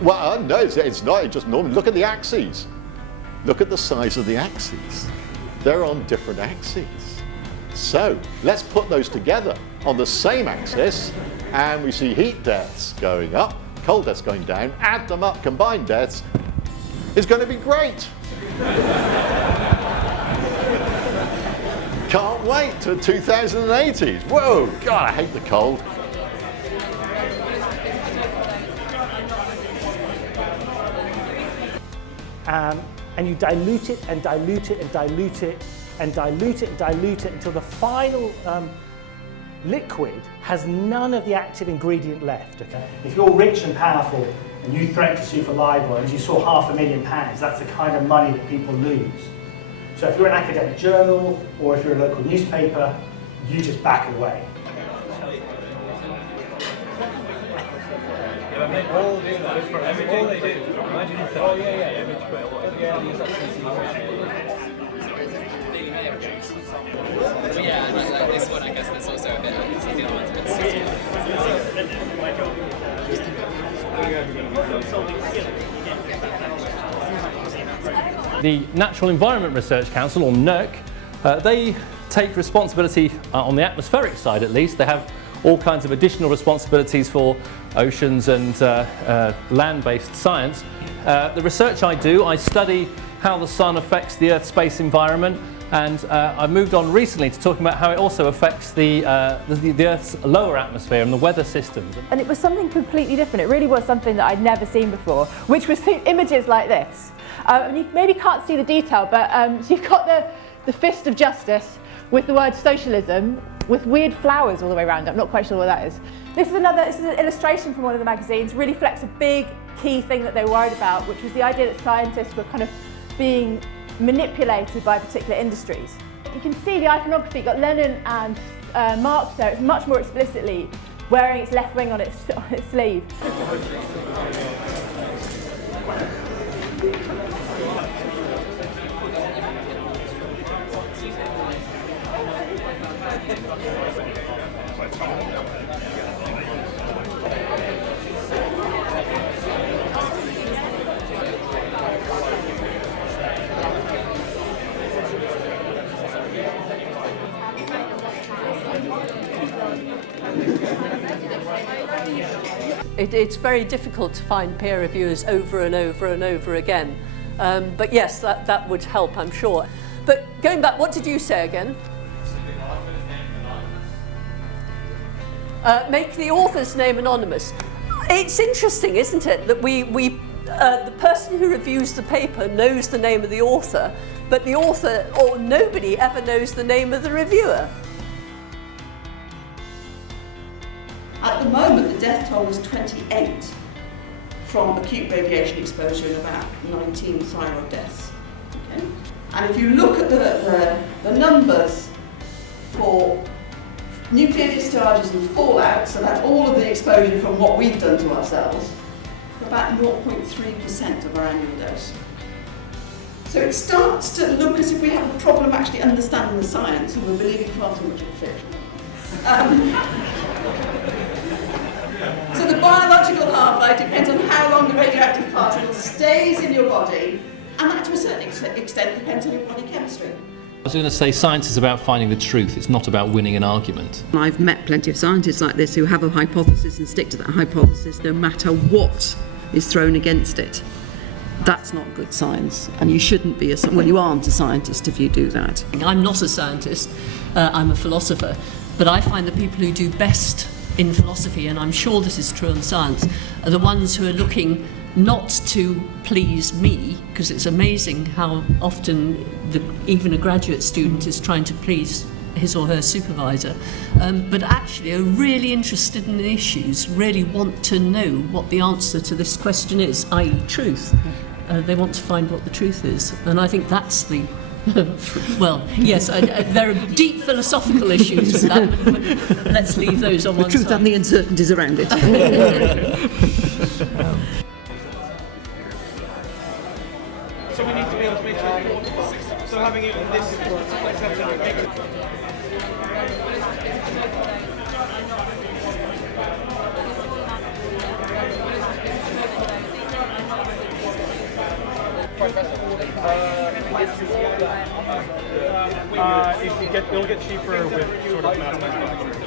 Well, no, it's not. It's just normal. Look at the axes. Look at the size of the axes. They're on different axes. So let's put those together on the same axis, and we see heat deaths going up, cold deaths going down. Add them up, combined deaths. It's going to be great. Can't wait to 2080s. Whoa, God, I hate the cold. And you dilute it and dilute it and dilute it and dilute it and dilute it until the final liquid has none of the active ingredient left. Okay? If you're rich and powerful and you threaten to sue for libel and you saw £500,000, that's the kind of money that people lose. So if you're an academic journal or if you're a local newspaper, you just back away. All do that. All they do. Imagine if oh yeah. Yeah, like this one, I guess there's also a bit of the other one's a bit The Natural Environment Research Council, or NERC, they take responsibility on the atmospheric side at least. They have all kinds of additional responsibilities for oceans and land-based science. The research I do, I study how the sun affects the Earth's space environment, and I moved on recently to talking about how it also affects the Earth's lower atmosphere and the weather systems. And it was something completely different. It really was something that I'd never seen before, which was images like this. And you maybe can't see the detail, but so you've got the fist of justice with the word socialism, with weird flowers all the way around it. I'm not quite sure what that is. This is an illustration from one of the magazines, really reflects a big key thing that they were worried about, which was the idea that scientists were kind of being manipulated by particular industries. You can see the iconography, you've got Lenin and Marx there. It's much more explicitly wearing its left wing on its sleeve. It's very difficult to find peer reviewers over and over and over again. But yes, that would help, I'm sure. But going back, what did you say again? Make the author's name anonymous. It's interesting, isn't it, that the person who reviews the paper knows the name of the author, but the author or nobody ever knows the name of the reviewer. At the moment, the death toll is 28 from acute radiation exposure and about 19 thyroid deaths. Okay? And if you look at the numbers for nuclear discharges and fallout, so that's all of the exposure from what we've done to ourselves, about 0.3% of our annual dose. So it starts to look as if we have a problem actually understanding the science and we're believing far too much in fiction. So the biological half-life depends on how long the radioactive particle stays in your body, and that to a certain extent depends on your body chemistry. I was going to say science is about finding the truth, it's not about winning an argument. I've met plenty of scientists like this who have a hypothesis and stick to that hypothesis no matter what is thrown against it. That's not good science, and you shouldn't be you aren't a scientist if you do that. I'm not a scientist, I'm a philosopher, but I find the people who do best in philosophy, and I'm sure this is true in science, are the ones who are looking not to please me, because it's amazing how often even a graduate student is trying to please his or her supervisor, but actually are really interested in the issues, really want to know what the answer to this question is, i.e. truth. They want to find what the truth is, and I think that's the well, yes, there are deep philosophical issues with that, but let's leave those on one side. The truth and the uncertainties around it. able to make sure. So having it in this like setup makes it. It'll get cheaper with sort of mass manufacturing.